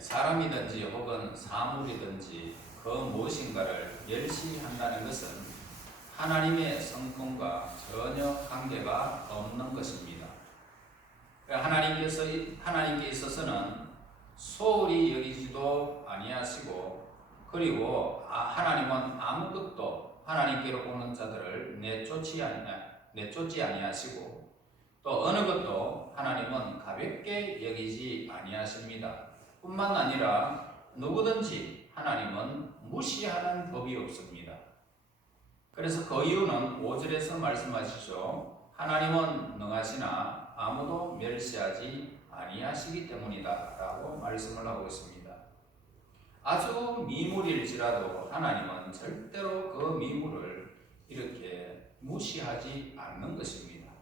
사람이든지 혹은 사물이든지 그 무엇인가를 멸시히 한다는 것은 하나님의 성품과 전혀 관계가 없는 것입니다. 하나님께 있어서는 소홀히 여기지도 아니하시고, 그리고 하나님은 아무것도 하나님께로 오는 자들을 내쫓지 아니하시고, 또 어느 것도 하나님은 가볍게 여기지 아니하십니다. 뿐만 아니라 누구든지 하나님은 무시하는 법이 없습니다. 그래서 그 이유는 5절에서 말씀하시죠. 하나님은 능하시나 아무도 멸시하지 아니하시기 때문이다 라고 말씀을 하고 있습니다. 아주 미물일지라도 하나님은 절대로 그 미물을 이렇게 무시하지 않는 것입니다.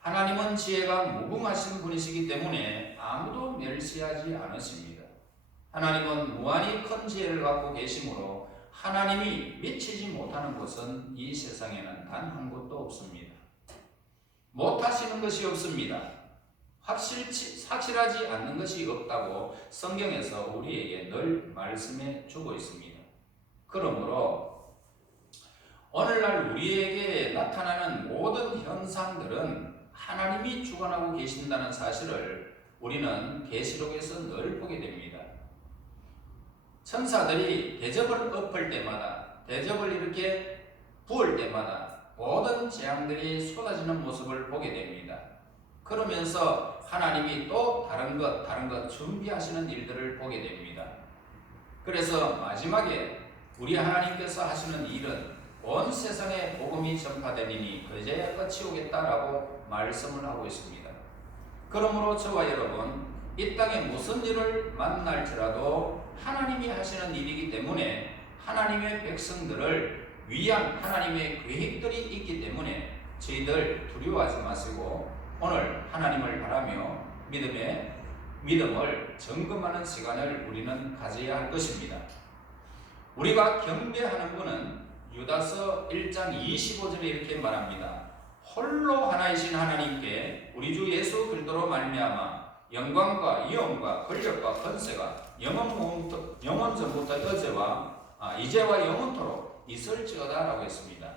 하나님은 지혜가 무궁하신 분이시기 때문에 아무도 멸시하지 않으십니다. 하나님은 무한히 큰 지혜를 갖고 계시므로 하나님이 미치지 못하는 것은 이 세상에는 단 한 곳도 없습니다. 못하시는 것이 없습니다. 확실하지 않는 것이 없다고 성경에서 우리에게 늘 말씀해 주고 있습니다. 그러므로 오늘날 우리에게 나타나는 모든 현상들은 하나님이 주관하고 계신다는 사실을 우리는 계시록에서 늘 보게 됩니다. 천사들이 대접을 엎을 때마다, 대접을 이렇게 부을 때마다 모든 재앙들이 쏟아지는 모습을 보게 됩니다. 그러면서 하나님이 또 다른 것 준비하시는 일들을 보게 됩니다. 그래서 마지막에 우리 하나님께서 하시는 일은 온 세상에 복음이 전파되리니 그제 끝이 오겠다라고 말씀을 하고 있습니다. 그러므로 저와 여러분, 이 땅에 무슨 일을 만날지라도 하나님이 하시는 일이기 때문에 하나님의 백성들을 위한 하나님의 계획들이 있기 때문에 저희들 두려워하지 마시고 오늘 하나님을 바라며 믿음을 점검하는 시간을 우리는 가져야 할 것입니다. 우리가 경배하는 분은 유다서 1장 25절에 이렇게 말합니다. 홀로 하나이신 하나님께 우리 주 예수 그리스도로 말미암아 영광과 위엄과 권력과 권세가 영원 전부터 이제와 영원토록 있을지어다 라고 했습니다.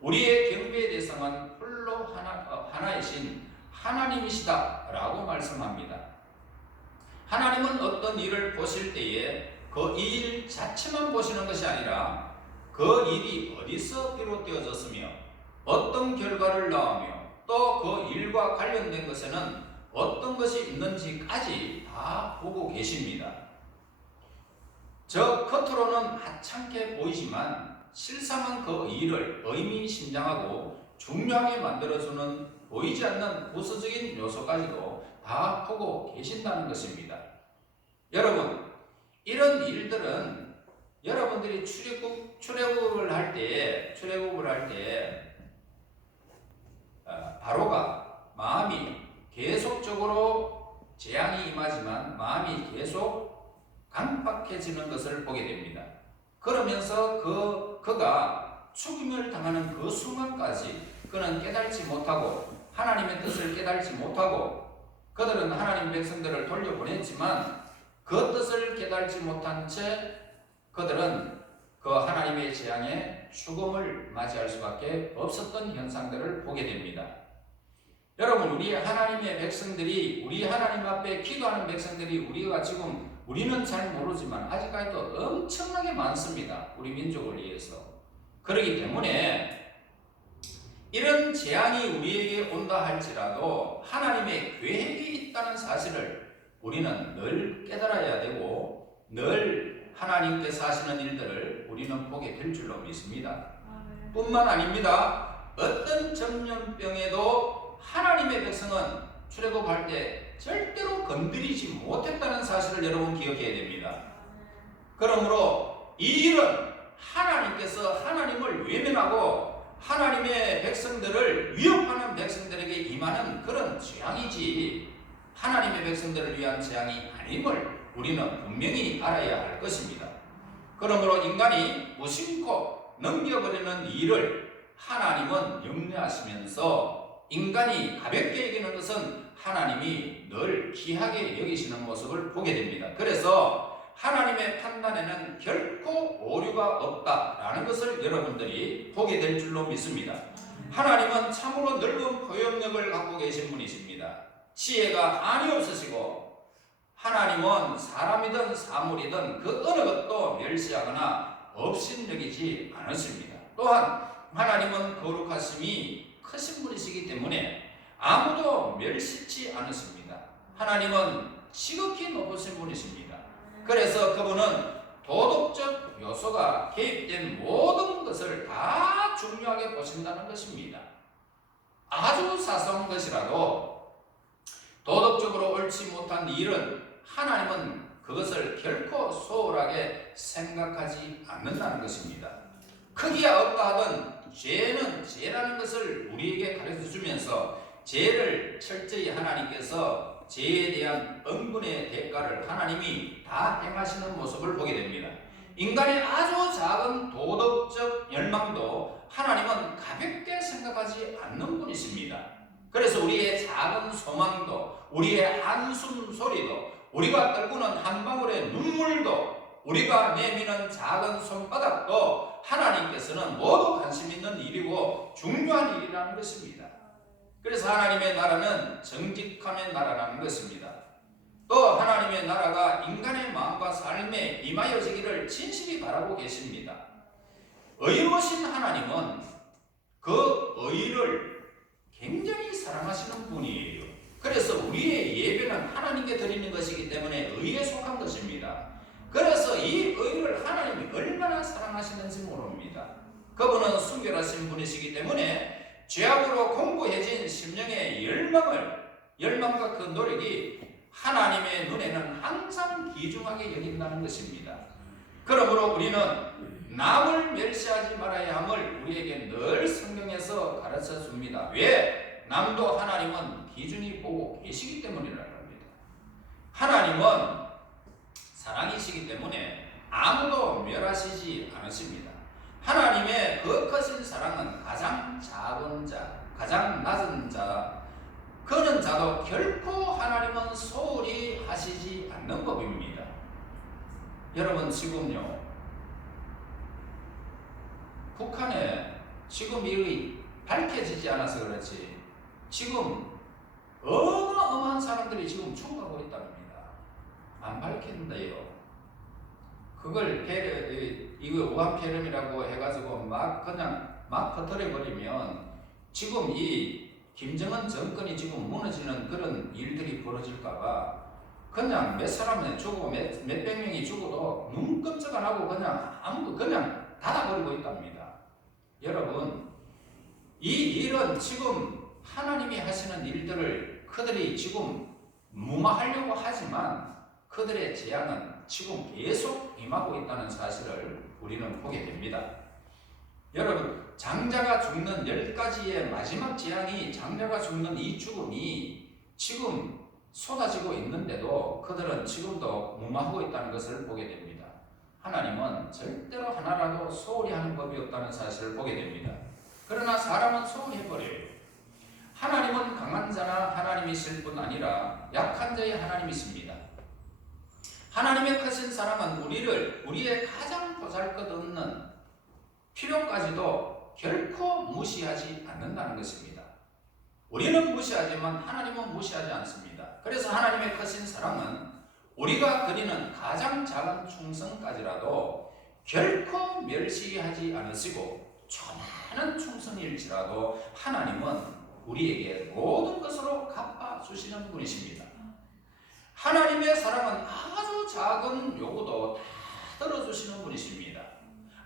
우리의 경배의 대상은 홀로 하나이신 하나님이시다 라고 말씀합니다. 하나님은 어떤 일을 보실 때에 그 일 자체만 보시는 것이 아니라 그 일이 어디서 비롯되어졌으며 어떤 결과를 낳으며 또 그 일과 관련된 것에는 어떤 것이 있는지까지 다 보고 계십니다. 저 겉으로는 하찮게 보이지만 실상은 그 일을 의미심장하고 중요하게 만들어주는 보이지 않는 부수적인 요소까지도 다 보고 계신다는 것입니다. 여러분, 이런 일들은 여러분들이 출애굽을 할 때 바로가 마음이 계속적으로 재앙이 임하지만 마음이 계속 강박해지는 것을 보게 됩니다. 그러면서 그가 죽임을 당하는 그 순간까지 그는 깨달지 못하고 하나님의 뜻을 깨달지 못하고 그들은 하나님 백성들을 돌려보냈지만 그 뜻을 깨달지 못한 채 그들은 그 하나님의 재앙에 죽음을 맞이할 수밖에 없었던 현상들을 보게 됩니다. 여러분, 우리 하나님의 백성들이, 우리 하나님 앞에 기도하는 백성들이 우리는 잘 모르지만 아직까지도 엄청나게 많습니다. 우리 민족을 위해서. 그렇기 때문에 이런 재앙이 우리에게 온다 할지라도 하나님의 계획이 있다는 사실을 우리는 늘 깨달아야 되고 늘 하나님께서 하시는 일들을 우리는 보게 될 줄로 믿습니다. 뿐만 아닙니다. 어떤 전염병에도 하나님의 백성은 출애굽할 때 절대로 건드리지 못했다는 사실을 여러분 기억해야 됩니다. 그러므로 이 일은 하나님께서 하나님을 외면하고 하나님의 백성들을 위협하는 백성들에게 임하는 그런 재앙이지 하나님의 백성들을 위한 재앙이 아님을 우리는 분명히 알아야 할 것입니다. 그러므로 인간이 무심코 넘겨버리는 일을 하나님은 염려하시면서 인간이 가볍게 여기는 것은 하나님이 늘 귀하게 여기시는 모습을 보게 됩니다. 그래서 하나님의 판단에는 결코 오류가 없다라는 것을 여러분들이 보게 될 줄로 믿습니다. 하나님은 참으로 넓은 포용력을 갖고 계신 분이십니다. 지혜가 한이 없으시고 하나님은 사람이든 사물이든 그 어느 것도 멸시하거나 업신여기지 않으십니다. 또한 하나님은 거룩하심이 크신 분이시기 때문에 아무도 멸시치 않으십니다. 하나님은 지극히 높으신 분이십니다. 그래서 그분은 도덕적 요소가 개입된 모든 것을 다 중요하게 보신다는 것입니다. 아주 사소한 것이라도 도덕적으로 옳지 못한 일은 하나님은 그것을 결코 소홀하게 생각하지 않는다는 것입니다. 크기야 없다하던 죄는 죄라는 것을 우리에게 가르쳐 주면서 죄를 철저히 하나님께서 죄에 대한 응분의 대가를 하나님이 다 행하시는 모습을 보게 됩니다. 인간의 아주 작은 도덕적 열망도 하나님은 가볍게 생각하지 않는 분이십니다. 그래서 우리의 작은 소망도, 우리의 한숨 소리도, 우리가 떨구는 한 방울의 눈물도, 우리가 내미는 작은 손바닥도 하나님께서는 모두 관심 있는 일이고 중요한 일이라는 것입니다. 그래서 하나님의 나라는 정직함의 나라라는 것입니다. 또 하나님의 나라가 인간의 마음과 삶에 임하여지기를 진실히 바라고 계십니다. 의로우신 하나님은 그 의를 굉장히 사랑하시는 분이에요. 그래서 우리의 예배는 하나님께 드리는 것이기 때문에 의에 속한 것입니다. 그래서 이 의를 하나님이 얼마나 사랑하시는지 모릅니다. 그분은 순결하신 분이시기 때문에 죄악으로 공고해진 심령의 열망과 그 노력이 하나님의 눈에는 항상 귀중하게 여긴다는 것입니다. 그러므로 우리는 남을 멸시하지 말아야 함을 우리에게 늘 성경에서 가르쳐 줍니다. 왜? 남도 하나님은 귀중히 보고 계시기 때문이라는 겁니다. 하나님은 사랑이시기 때문에 아무도 멸하시지 않으십니다. 하나님의 그 크신 사랑은 가장 작은 자, 가장 낮은 자, 그런 자도 결코 하나님은 소홀히 하시지 않는 법입니다. 여러분 지금요, 북한에 지금 이 밝혀지지 않아서 그렇지 지금 어마어마한 사람들이 지금 죽어가고 있답니다. 안 밝힌대요. 그걸 이거 우한폐렴이라고 해가지고 막 퍼뜨려버리면 지금 이 김정은 정권이 지금 무너지는 그런 일들이 벌어질까봐 그냥 몇 사람은 죽고 몇백 명이 죽어도 눈 깜짝 안 하고 그냥 닫아버리고 있답니다. 여러분, 이 일은 지금 하나님이 하시는 일들을 그들이 지금 무마하려고 하지만 그들의 재앙은 지금 계속 임하고 있다는 사실을 우리는 보게 됩니다. 여러분, 장자가 죽는 10가지의 마지막 재앙이 장자가 죽는 이 죽음이 지금 쏟아지고 있는데도 그들은 지금도 무마하고 있다는 것을 보게 됩니다. 하나님은 절대로 하나라도 소홀히 하는 법이 없다는 사실을 보게 됩니다. 그러나 사람은 소홀히 해버려요. 하나님은 강한 자나 하나님이실 뿐 아니라 약한 자의 하나님이십니다. 하나님의 크신 사랑은 우리의 가장 보잘것없는 필요까지도 결코 무시하지 않는다는 것입니다. 우리는 무시하지만 하나님은 무시하지 않습니다. 그래서 하나님의 크신 사랑은 우리가 드리는 가장 작은 충성까지라도 결코 멸시하지 않으시고 조그마한 충성일지라도 하나님은 우리에게 모든 것으로 갚아주시는 분이십니다. 하나님의 사랑은 아주 작은 요구도 다 들어주시는 분이십니다.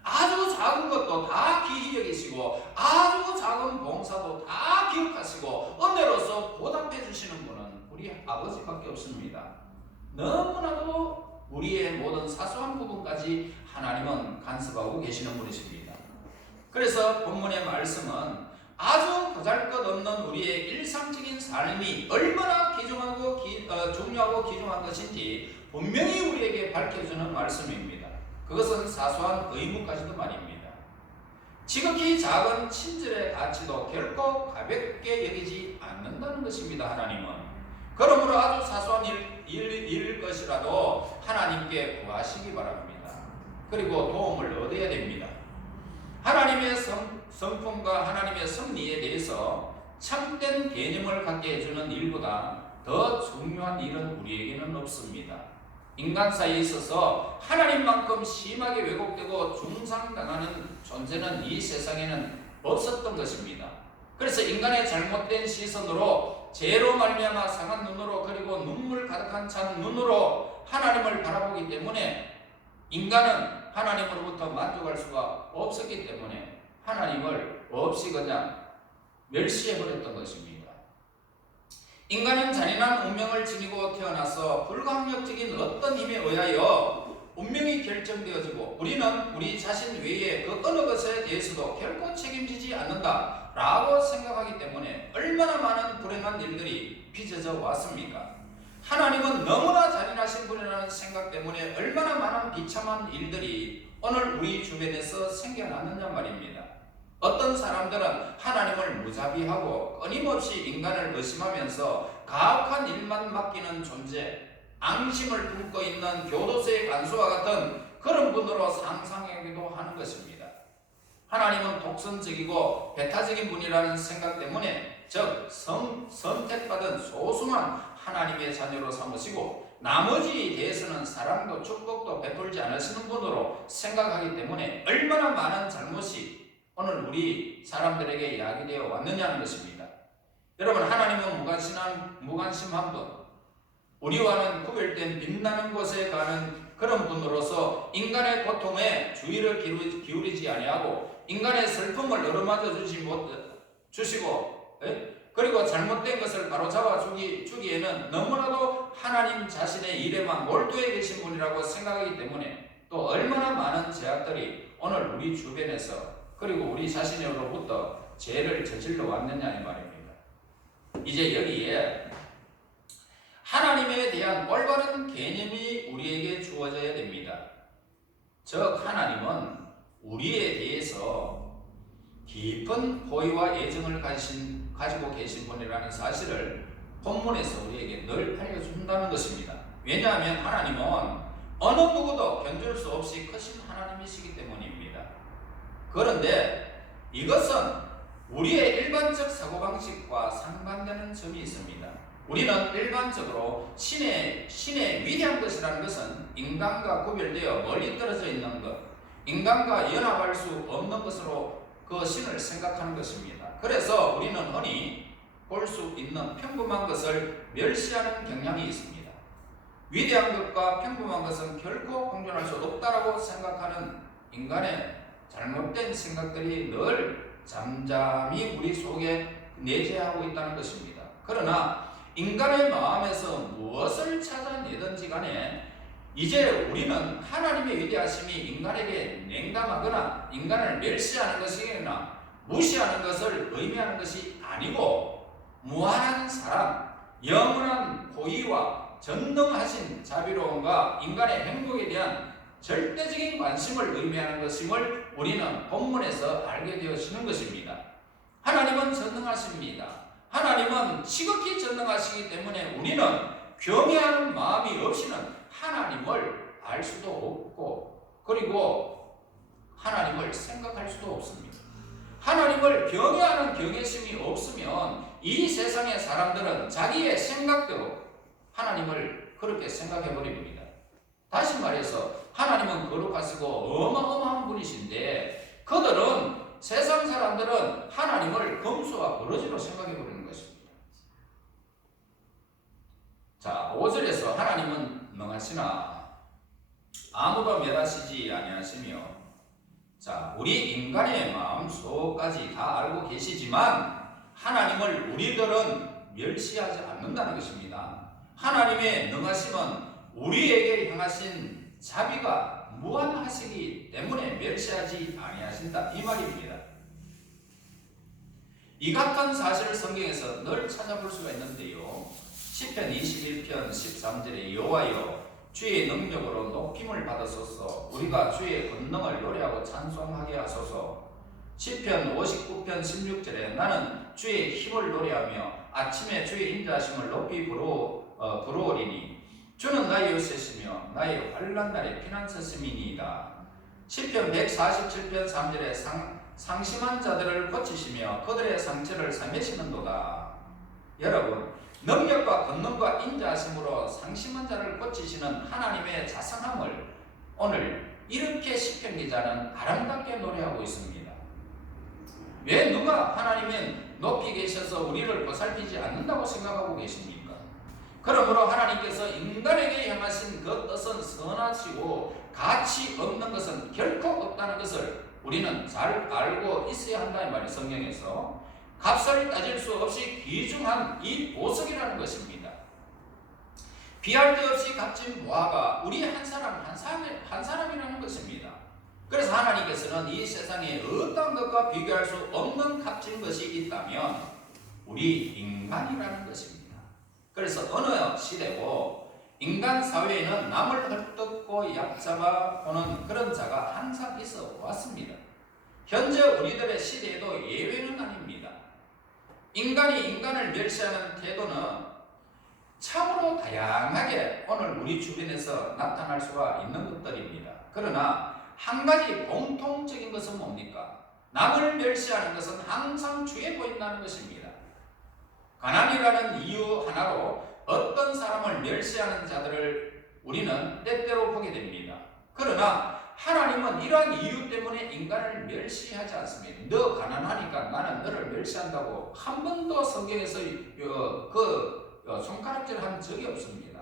아주 작은 것도 다 귀히 여기시고 아주 작은 봉사도 다 기억하시고 은혜로서 보답해 주시는 분은 우리 아버지밖에 없습니다. 너무나도 우리의 모든 사소한 부분까지 하나님은 간섭하고 계시는 분이십니다. 그래서 본문의 말씀은 아주 보잘것없는 우리의 일상적인 삶이 얼마나 중요하고 귀중한 것인지 분명히 우리에게 밝혀주는 말씀입니다. 그것은 사소한 의무까지도 말입니다. 지극히 작은 친절의 가치도 결코 가볍게 여기지 않는다는 것입니다. 하나님은. 그러므로 아주 사소한 일일 것이라도 하나님께 구하시기 바랍니다. 그리고 도움을 얻어야 됩니다. 하나님의 성품과 하나님의 섭리에 대해서 참된 개념을 갖게 해주는 일보다 더 중요한 일은 우리에게는 없습니다. 인간사에 있어서 하나님만큼 심하게 왜곡되고 중상당하는 존재는 이 세상에는 없었던 것입니다. 그래서 인간의 잘못된 시선으로 죄로 말미암아 상한 눈으로 그리고 눈물 가득한 찬 눈으로 하나님을 바라보기 때문에 인간은 하나님으로부터 만족할 수가 없었기 때문에 하나님을 없이 그냥 멸시해버렸던 것입니다. 인간은 잔인한 운명을 지니고 태어나서 불가항력적인 어떤 힘에 의하여 운명이 결정되어지고 우리는 우리 자신 외에 그 어느 것에 대해서도 결코 책임지지 않는다 라고 생각하기 때문에 얼마나 많은 불행한 일들이 빚어져 왔습니까? 하나님은 너무나 잔인하신 분이라는 생각 때문에 얼마나 많은 비참한 일들이 오늘 우리 주변에서 생겨났느냐 말입니다. 어떤 사람들은 하나님을 무자비하고 끊임없이 인간을 의심하면서 가혹한 일만 맡기는 존재, 앙심을 품고 있는 교도소의 간수와 같은 그런 분으로 상상하기도 하는 것입니다. 하나님은 독선적이고 배타적인 분이라는 생각 때문에 즉 선택받은 소수만 하나님의 자녀로 삼으시고 나머지에 대해서는 사랑도 축복도 베풀지 않으시는 분으로 생각하기 때문에 얼마나 많은 잘못이 오늘 우리 사람들에게 야기되어 왔느냐는 것입니다. 여러분, 하나님은 무관심한 분, 우리와는 구별된 빛나는 곳에 가는 그런 분으로서 인간의 고통에 주의를 기울이지 아니하고 인간의 슬픔을 열어맞아 주시고 그리고 잘못된 것을 바로잡아 주기에는 너무나도 하나님 자신의 일에만 몰두해 계신 분이라고 생각하기 때문에 또 얼마나 많은 죄악들이 오늘 우리 주변에서 그리고 우리 자신으로부터 죄를 저질러 왔느냐 이 말입니다. 이제 여기에 하나님에 대한 올바른 개념이 우리에게 주어져야 됩니다. 즉 하나님은 우리에 대해서 깊은 호의와 애정을 가지고 계신 분이라는 사실을 본문에서 우리에게 늘 알려준다는 것입니다. 왜냐하면 하나님은 어느 누구도 견줄 수 없이 크신 하나님이시기 때문입니다. 그런데 이것은 우리의 일반적 사고방식과 상반되는 점이 있습니다. 우리는 일반적으로 신의 위대한 것이라는 것은 인간과 구별되어 멀리 떨어져 있는 것, 인간과 연합할 수 없는 것으로 그 신을 생각하는 것입니다. 그래서 우리는 흔히 볼 수 있는 평범한 것을 멸시하는 경향이 있습니다. 위대한 것과 평범한 것은 결코 공존할 수 없다고 생각하는 인간의 잘못된 생각들이 늘 잠잠히 우리 속에 내재하고 있다는 것입니다. 그러나 인간의 마음에서 무엇을 찾아내든지 간에 이제 우리는 하나님의 위대하심이 인간에게 냉담하거나 인간을 멸시하는 것이거나 무시하는 것을 의미하는 것이 아니고 무한한 사랑, 영원한 호의와 전능하신 자비로움과 인간의 행복에 대한 절대적인 관심을 의미하는 것임을 우리는 본문에서 알게 되어지는 것입니다. 하나님은 전능하십니다. 하나님은 지극히 전능하시기 때문에 우리는 경외하는 마음이 없이는 하나님을 알 수도 없고 그리고 하나님을 생각할 수도 없습니다. 하나님을 경외하는 경외심이 없으면 이 세상의 사람들은 자기의 생각대로 하나님을 그렇게 생각해버립니다. 다시 말해서 하나님은 거룩하시고 어마어마한 분이신데 그들은 세상 사람들은 하나님을 검수와 버러지로 생각해버리는 것입니다. 자, 5절에서 하나님은 능하시나 아무도 멸하시지 아니하시며 자, 우리 인간의 마음속까지 다 알고 계시지만 하나님을 우리들은 멸시하지 않는다는 것입니다. 하나님의 능하심은 우리에게 향하신 자비가 무한하시기 때문에 멸시하지 아니하신다 이 말입니다. 이 같은 사실을 성경에서 늘 찾아볼 수가 있는데요. 시편 21편 13절에 여호와여 주의 능력으로 높임을 받으소서 우리가 주의 권능을 노래하고 찬송하게 하소서 시편 59편 16절에 나는 주의 힘을 노래하며 아침에 주의 인자하심을 높이 부르오리니 주는 나의 요새시며 나의 환난 날의 피난처심이니이다. 시편 147편 3절에 상심한 자들을 고치시며 그들의 상처를 삼으시는도다. 여러분, 능력과 권능과 인자하심으로 상심한 자를 고치시는 하나님의 자상함을 오늘 이렇게 시편 기자는 아름답게 노래하고 있습니다. 왜 누가 하나님은 높이 계셔서 우리를 보살피지 않는다고 생각하고 계십니까? 그러므로 하나님께서 인간에게 향하신 그 뜻은 선하시고 가치 없는 것은 결코 없다는 것을 우리는 잘 알고 있어야 한다는 말이 성경에서 값을 따질 수 없이 귀중한 이 보석이라는 것입니다. 비할 데 없이 값진 보화가 우리 한 사람이라는 것입니다. 그래서 하나님께서는 이 세상에 어떤 것과 비교할 수 없는 값진 것이 있다면 우리 인간이라는 것입니다. 그래서 어느 시대고 인간 사회에는 남을 헐뜯고 얕잡아 보는 그런 자가 항상 있어 왔습니다. 현재 우리들의 시대에도 예외는 아닙니다. 인간이 인간을 멸시하는 태도는 참으로 다양하게 오늘 우리 주변에서 나타날 수가 있는 것들입니다. 그러나 한 가지 공통적인 것은 뭡니까? 남을 멸시하는 것은 항상 주에 보인다는 것입니다. 가난이라는 이유 하나로 어떤 사람을 멸시하는 자들을 우리는 때때로 보게 됩니다. 그러나 하나님은 이러한 이유 때문에 인간을 멸시하지 않습니다. 너 가난하니까 나는 너를 멸시한다고 한 번도 성경에서 손가락질한 적이 없습니다.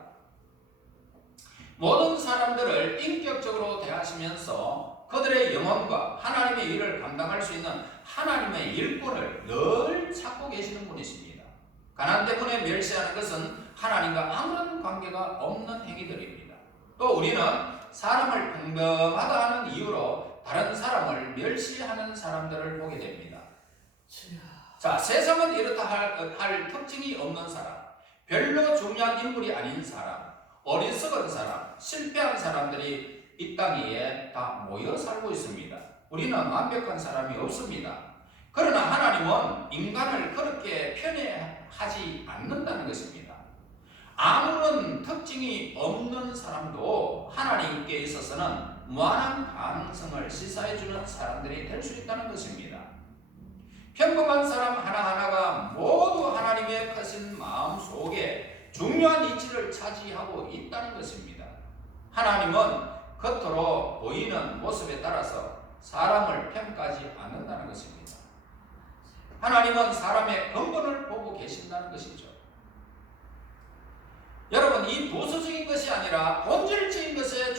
모든 사람들을 인격적으로 대하시면서 그들의 영혼과 하나님의 일을 감당할 수 있는 하나님의 일꾼을 늘 찾고 계시는 분이십니다. 가난 때문에 멸시하는 것은 하나님과 아무런 관계가 없는 행위들입니다. 또 우리는 사람을 평범하다 하는 이유로 다른 사람을 멸시하는 사람들을 보게 됩니다. 자, 세상은 이렇다 할 특징이 없는 사람, 별로 중요한 인물이 아닌 사람, 어리석은 사람, 실패한 사람들이 이 땅 위에 다 모여 살고 있습니다. 우리는 완벽한 사람이 없습니다. 그러나 하나님은 인간을 그렇게 편애하지 않는다는 것입니다. 아무런 특징이 없는 사람도 하나님께 있어서는 무한한 가능성을 시사해주는 사람들이 될 수 있다는 것입니다. 평범한 사람 하나하나가 모두 하나님의 크신 마음 속에 중요한 위치를 차지하고 있다는 것입니다. 하나님은 겉으로 보이는 모습에 따라서 사람을 평가하지 않는다는 것입니다. 하나님은 사람의 근본을 보고 계신다는 것이죠. 여러분, 이 부수적인 것이 아니라 본질적인 것에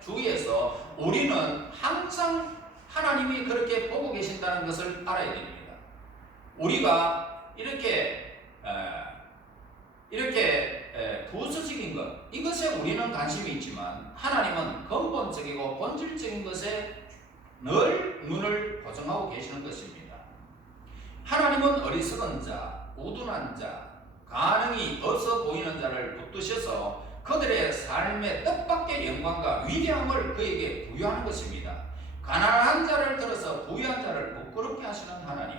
주의해서 우리는 항상 하나님이 그렇게 보고 계신다는 것을 알아야 됩니다. 우리가 이렇게 부수적인 것, 이것에 우리는 관심이 있지만 하나님은 근본적이고 본질적인 것에 늘 눈을 고정하고 계시는 것입니다. 하나님은 어리석은 자, 우둔한 자, 가능이 없어 보이는 자를 붙드셔서 그들의 삶의 뜻밖의 영광과 위대함을 그에게 부여하는 것입니다. 가난한 자를 들어서 부유한 자를 부끄럽게 하시는 하나님,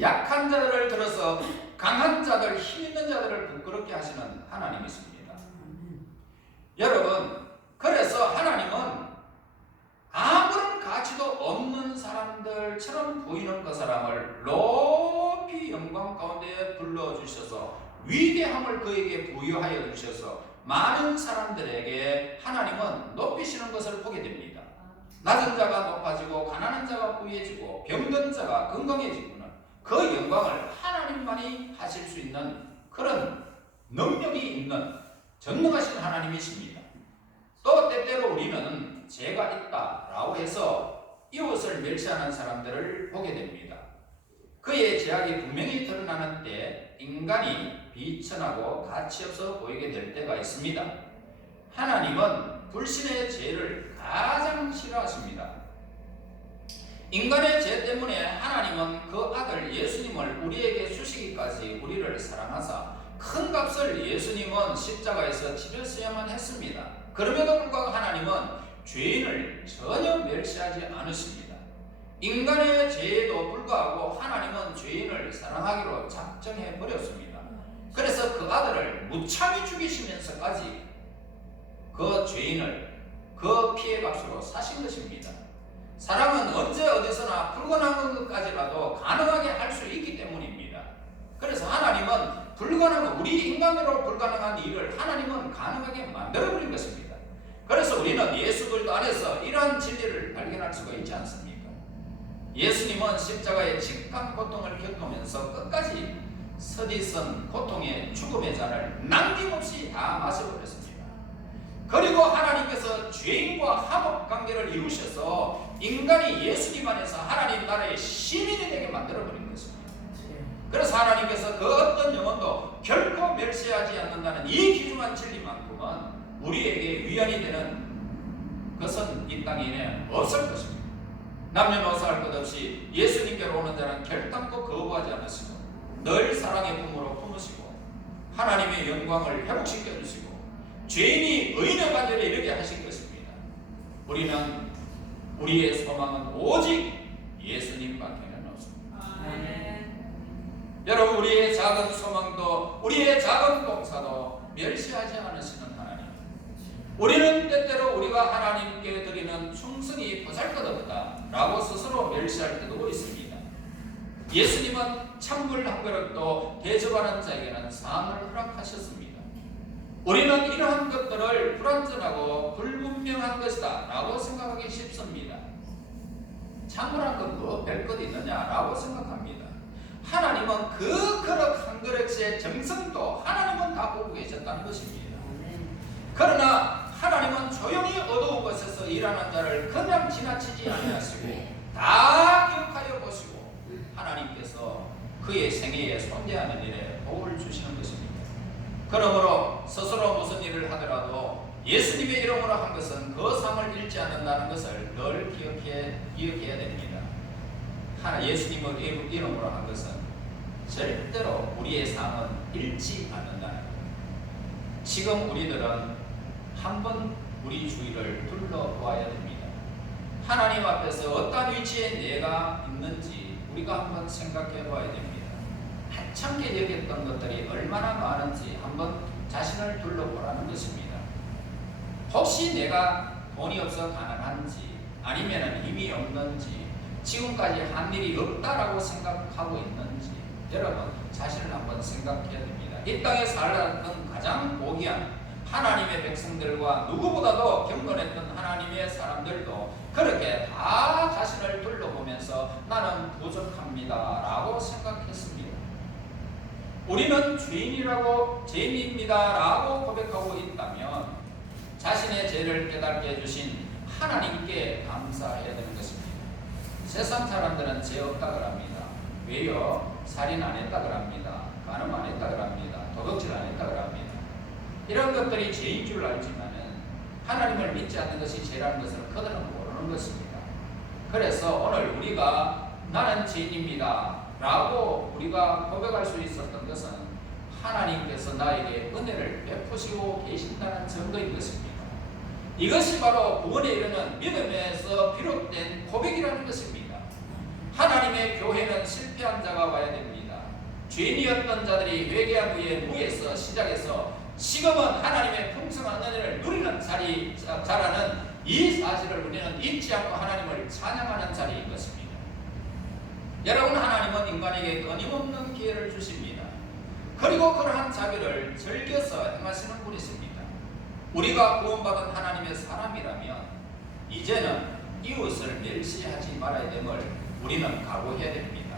약한 자들을 들어서 강한 자들, 힘 있는 자들을 부끄럽게 하시는 하나님이십니다. 여러분, 그래서 하나님은 아무런 가치도 없는 사람들처럼 보이는 그 사람을 높이 영광 가운데 불러주셔서 위대함을 그에게 부여하여 주셔서 많은 사람들에게 하나님은 높이시는 것을 보게 됩니다. 낮은 자가 높아지고 가난한 자가 부유해지고 병든 자가 건강해지고는 그 영광을 하나님만이 하실 수 있는 그런 능력이 있는 전능하신 하나님이십니다. 또 때때로 우리는 죄가 있다라고 해서 이웃을 멸시하는 사람들을 보게 됩니다. 그의 죄악이 분명히 드러나는 때 인간이 비천하고 가치없어 보이게 될 때가 있습니다. 하나님은 불신의 죄를 가장 싫어하십니다. 인간의 죄 때문에 하나님은 그 아들 예수님을 우리에게 주시기까지 우리를 사랑하사 큰 값을 예수님은 십자가에서 치르셔야만 했습니다. 그럼에도 불구하고 하나님은 죄인을 전혀 멸시하지 않으십니다. 인간의 죄에도 불구하고 하나님은 죄인을 사랑하기로 작정해 버렸습니다. 그래서 그 아들을 무참히 죽이시면서까지 그 죄인을 그 피해값으로 사신 것입니다. 사람은 언제 어디서나 불가능한 것까지라도 가능하게 할 수 있기 때문입니다. 그래서 하나님은 불가능한, 우리 인간으로 불가능한 일을 하나님은 가능하게 만들어버린 것입니다. 그래서 우리는 예수 그리스도 안에서 이러한 진리를 발견할 수가 있지 않습니까? 예수님은 십자가의 직간 고통을 겪으면서 끝까지 서디선 고통의 죽음의 잔을 남김없이 다 마셔버렸습니다. 그리고 하나님께서 죄인과 화목관계를 이루셔서 인간이 예수님 안에서 하나님 나라의 시민이 되게 만들어버린 것입니다. 그래서 하나님께서 그 어떤 영혼도 결코 멸시하지 않는다는 이 귀중한 진리만큼은 우리에게 위안이 되는 것은 이 땅에 없을 것입니다. 남녀노소 할 것 없이 예수님께로 오는 자는 결단코 거부하지 않으시고 늘 사랑의 품으로 품으시고 하나님의 영광을 회복시켜 주시고 죄인이 의인의 관절에 이르게 하실 것입니다. 우리는 우리의 소망은 오직 예수님밖에는 없습니다. 여러분, 우리의 작은 소망도 우리의 작은 봉사도 멸시하지 않으시는 하나님, 우리는 때때로 우리가 하나님께 드리는 충성이 보잘것없다 라고 스스로 멸시할 때도 있습니다. 예수님은 찬물 한 그릇도 대접하는 자에게는 상을 허락하셨습니다. 우리는 이러한 것들을 불완전하고 불분명한 것이다 라고 생각하기 쉽습니다. 찬물 한 그릇 뭐 별것 있느냐라고 생각합니다. 하나님은 그 그릇 한 그릇의 정성도 하나님은 다 보고 계셨다는 것입니다. 그러나 하나님은 조용히 어두운 곳에서 일하는 자를 그냥 지나치지 아니하시고 다 기억하여 보시고 하나님께서 그의 생애에 손대하는 일에 복을 주시는 것입니다. 그러므로 스스로 무슨 일을 하더라도 예수님의 이름으로 한 것은 그 상을 잃지 않는다는 것을 늘 기억해야 됩니다. 예수님의 이름으로 한 것은 절대로 우리의 상은 잃지 않는다는 것. 지금 우리들은 한번 우리 주위를 둘러보아야 됩니다. 하나님 앞에서 어떤 위치에 내가 있는지 우리가 한번 생각해 봐야 됩니다. 하찮게 여겼던 것들이 얼마나 많은지 한번 자신을 둘러보라는 것입니다. 혹시 내가 돈이 없어 가난한지 아니면 힘이 없는지 지금까지 한 일이 없다라고 생각하고 있는지 여러분 자신을 한번 생각해야 됩니다. 이 땅에 살았던 가장 고귀한 하나님의 백성들과 누구보다도 경건했던 하나님의 사람들도 그렇게 다 자신을 둘러보면서 나는 부족합니다 라고 생각했습니다. 우리는 죄인입니다 라고 고백하고 있다면 자신의 죄를 깨닫게 해주신 하나님께 감사해야 되는 것입니다. 세상 사람들은 죄 없다 그럽니다. 왜요? 살인 안 했다 그럽니다. 간음 안 했다 그럽니다. 도둑질 안 했다 그럽니다. 이런 것들이 죄인 줄 알지만은 하나님을 믿지 않는 것이 죄라는 것을 그들은 모르는 것입니다. 그래서 오늘 우리가 나는 죄인입니다 라고 우리가 고백할 수 있었던 것은 하나님께서 나에게 은혜를 베푸시고 계신다는 증거인 것입니다. 이것이 바로 구원에 이르는 믿음에서 비롯된 고백이라는 것입니다. 하나님의 교회는 실패한 자가 와야 됩니다. 죄인이었던 자들이 회개한 후에 무에서 시작해서 지금은 하나님의 풍성한 은혜를 누리는 자라는 이 사실을 우리는 잊지 않고 하나님을 찬양하는 자리인 것입니다. 여러분, 하나님은 인간에게 끊임없는 기회를 주십니다. 그리고 그러한 자비를 즐겨서 행하시는 분이십니다. 우리가 구원받은 하나님의 사람이라면 이제는 이웃을 멸시하지 말아야 됨을 우리는 각오해야 됩니다.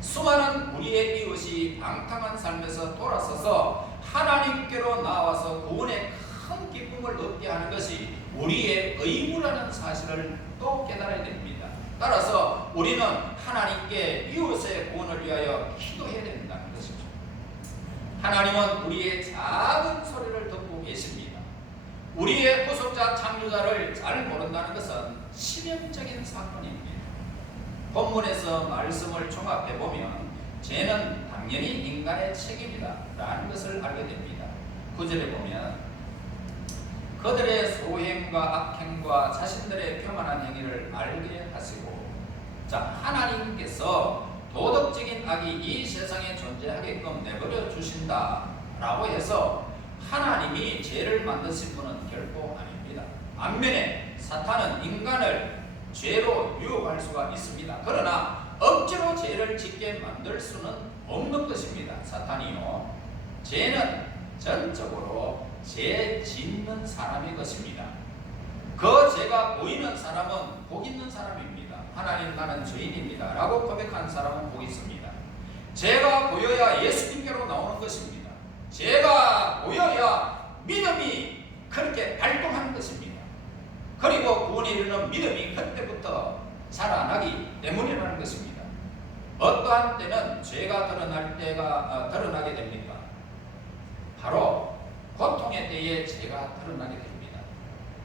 수많은 우리의 이웃이 방탕한 삶에서 돌아서서 하나님께로 나와서 구원의 큰 기쁨을 얻게 하는 것이 우리의 의무라는 사실을 또 깨달아야 됩니다. 따라서 우리는 하나님께 이웃의 구원을 위하여 기도해야 된다는 것이죠. 하나님은 우리의 작은 소리를 듣고 계십니다. 우리의 구속자 창조자를 잘 모른다는 것은 치명적인 사건입니다. 본문에서 말씀을 종합해 보면 죄는 당연히 인간의 책임이다 라는 것을 알게 됩니다. 9절에 보면 그들의 소행과 악행과 자신들의 교만한 행위를 알게 하시고 자, 하나님께서 도덕적인 악이 이 세상에 존재하게끔 내버려 주신다라고 해서 하나님이 죄를 만드신 분은 결코 아닙니다. 반면에 사탄은 인간을 죄로 유혹할 수가 있습니다. 그러나 억지로 죄를 짓게 만들 수는 없는 것입니다. 사탄이요. 죄는 전적으로 죄 짓는 사람의 것입니다. 그 죄가 보이는 사람은 복 있는 사람입니다. 하나님, 나는 죄인입니다 라고 고백한 사람은 복 있습니다. 죄가 보여야 예수님께로 나오는 것입니다. 죄가 보여야 믿음이 그렇게 발동하는 것입니다. 그리고 구원에 이르는 믿음이 그때부터 자라나기 때문이라는 것입니다. 어떠한 때는 죄가 드러나게 됩니까? 바로 고통의 때에 죄가 드러나게 됩니다.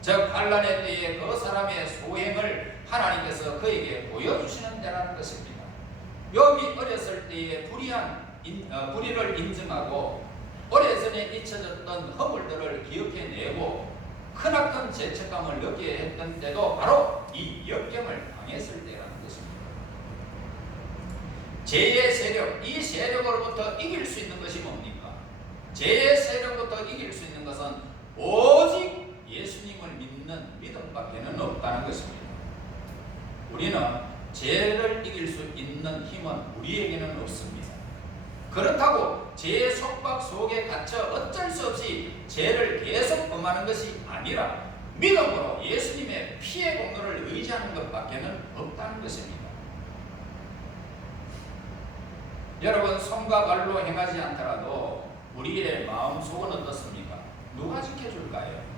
즉 환난의 때에 그 사람의 소행을 하나님께서 그에게 보여주시는 때라는 것입니다. 욥이 어렸을 때에 불의를 인정하고 오래전에 잊혀졌던 허물들을 기억해내고 크나큰 죄책감을 느끼게 했던 때도 바로 이 역경을 당했을 때라는 것입니다. 죄의 세력, 이 세력으로부터 이길 수 있는 것이 뭡니까? 죄의 세력부터 이길 수 있는 것은 오직 예수님을 믿는 믿음밖에는 없다는 것입니다. 우리는 죄를 이길 수 있는 힘은 우리에게는 없습니다. 그렇다고 죄의 속박 속에 갇혀 어쩔 수 없이 죄를 계속 범하는 것이 아니라 믿음으로 예수님의 피의 공로를 의지하는 것밖에는 없다는 것입니다. 여러분, 손과 발로 행하지 않더라도 우리의 마음속은 어떻습니까? 누가 지켜줄까요?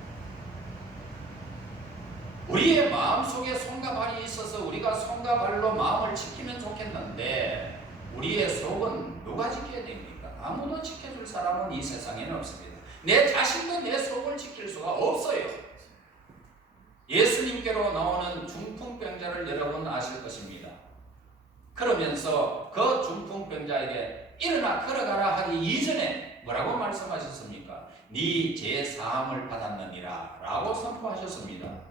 우리의 마음속에 손과 발이 있어서 우리가 손과 발로 마음을 지키면 좋겠는데 우리의 속은 누가 지켜야 됩니까? 아무도 지켜줄 사람은 이 세상에는 없습니다. 내 자신도 내 속을 지킬 수가 없어요. 예수님께로 나오는 중풍병자를 여러분 아실 것입니다. 그러면서 그 중풍병자에게 일어나 걸어가라 하기 이전에 뭐라고 말씀하셨습니까? 네 죄 사함을 받았느니라 라고 선포하셨습니다.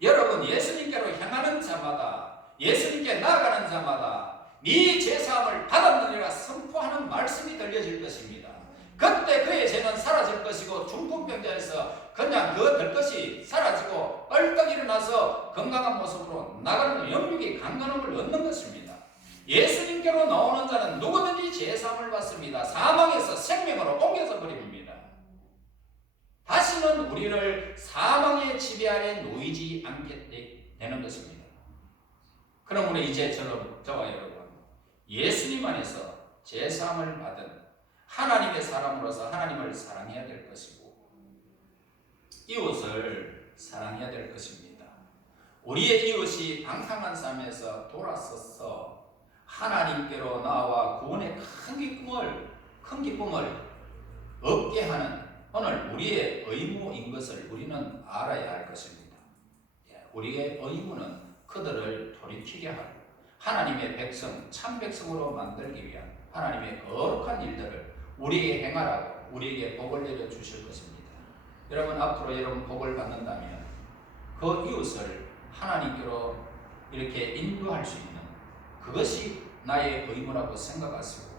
여러분, 예수님께로 향하는 자마다, 예수님께 나아가는 자마다 네 죄사함을 받았느니라 선포하는 말씀이 들려질 것입니다. 그때 그의 죄는 사라질 것이고 중풍병자에서 그냥 될 것이 사라지고 얼떡 일어나서 건강한 모습으로 나가는 영육의 강건함을 얻는 것입니다. 예수님께로 나오는 자는 누구든지 죄사함을 받습니다. 사망에서 생명으로 옮겨서 버립니다. 다시는 우리를 사망의 지배 아래 놓이지 않게 되는 것입니다. 그럼 우리 이제처럼 저와 여러분, 예수님 안에서 죄사함을 받은 하나님의 사람으로서 하나님을 사랑해야 될 것이고 이웃을 사랑해야 될 것입니다. 우리의 이웃이 방탕한 삶에서 돌아서서 하나님께로 나와 구원의 큰 기쁨을 얻게 하는 오늘 우리의 의무인 것을 우리는 알아야 할 것입니다. 우리의 의무는 그들을 돌이키게 하고 하나님의 백성, 참 백성으로 만들기 위한 하나님의 거룩한 일들을 우리에게 행하라고 우리에게 복을 내려 주실 것입니다. 여러분, 앞으로 여러분 복을 받는다면 그 이웃을 하나님께로 이렇게 인도할 수 있는 그것이 나의 의무라고 생각하시고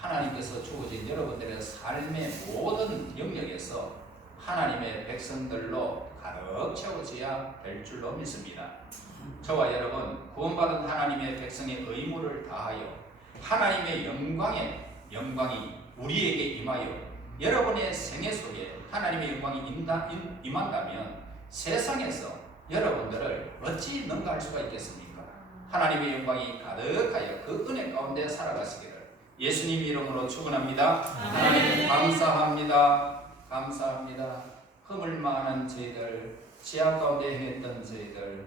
하나님께서 주어진 여러분들의 삶의 모든 영역에서 하나님의 백성들로 가득 채워져야 될 줄로 믿습니다. 저와 여러분, 구원받은 하나님의 백성의 의무를 다하여 하나님의 영광이 우리에게 임하여 여러분의 생애 속에 하나님의 영광이 임한다면 세상에서 여러분들을 어찌 능가할 수가 있겠습니까? 하나님의 영광이 가득하여 그 은혜 가운데 살아가시기를 예수님 이름으로 축원합니다. 하나님 감사합니다. 허물 많은 저희들, 지하 가운데 행했던 저희들,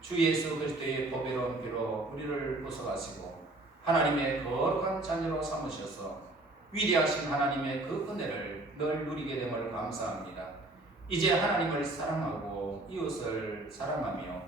주 예수 그리스도의 보배로운 피로 우리를 부숴가시고 하나님의 거룩한 자녀로 삼으셔서 위대하신 하나님의 그 은혜를 늘 누리게 됨을 감사합니다. 이제 하나님을 사랑하고 이웃을 사랑하며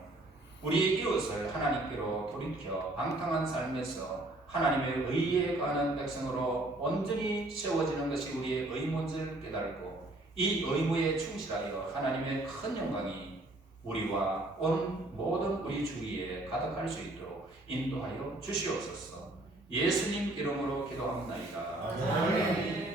우리 이웃을 하나님께로 돌이켜 방탕한 삶에서 하나님의 의에 관한 백성으로 온전히 세워지는 것이 우리의 의무인 줄 깨닫고 이 의무에 충실하여 하나님의 큰 영광이 우리와 온 모든 우리 주위에 가득할 수 있도록 인도하여 주시옵소서. 예수님 이름으로 기도합나이다. 아멘.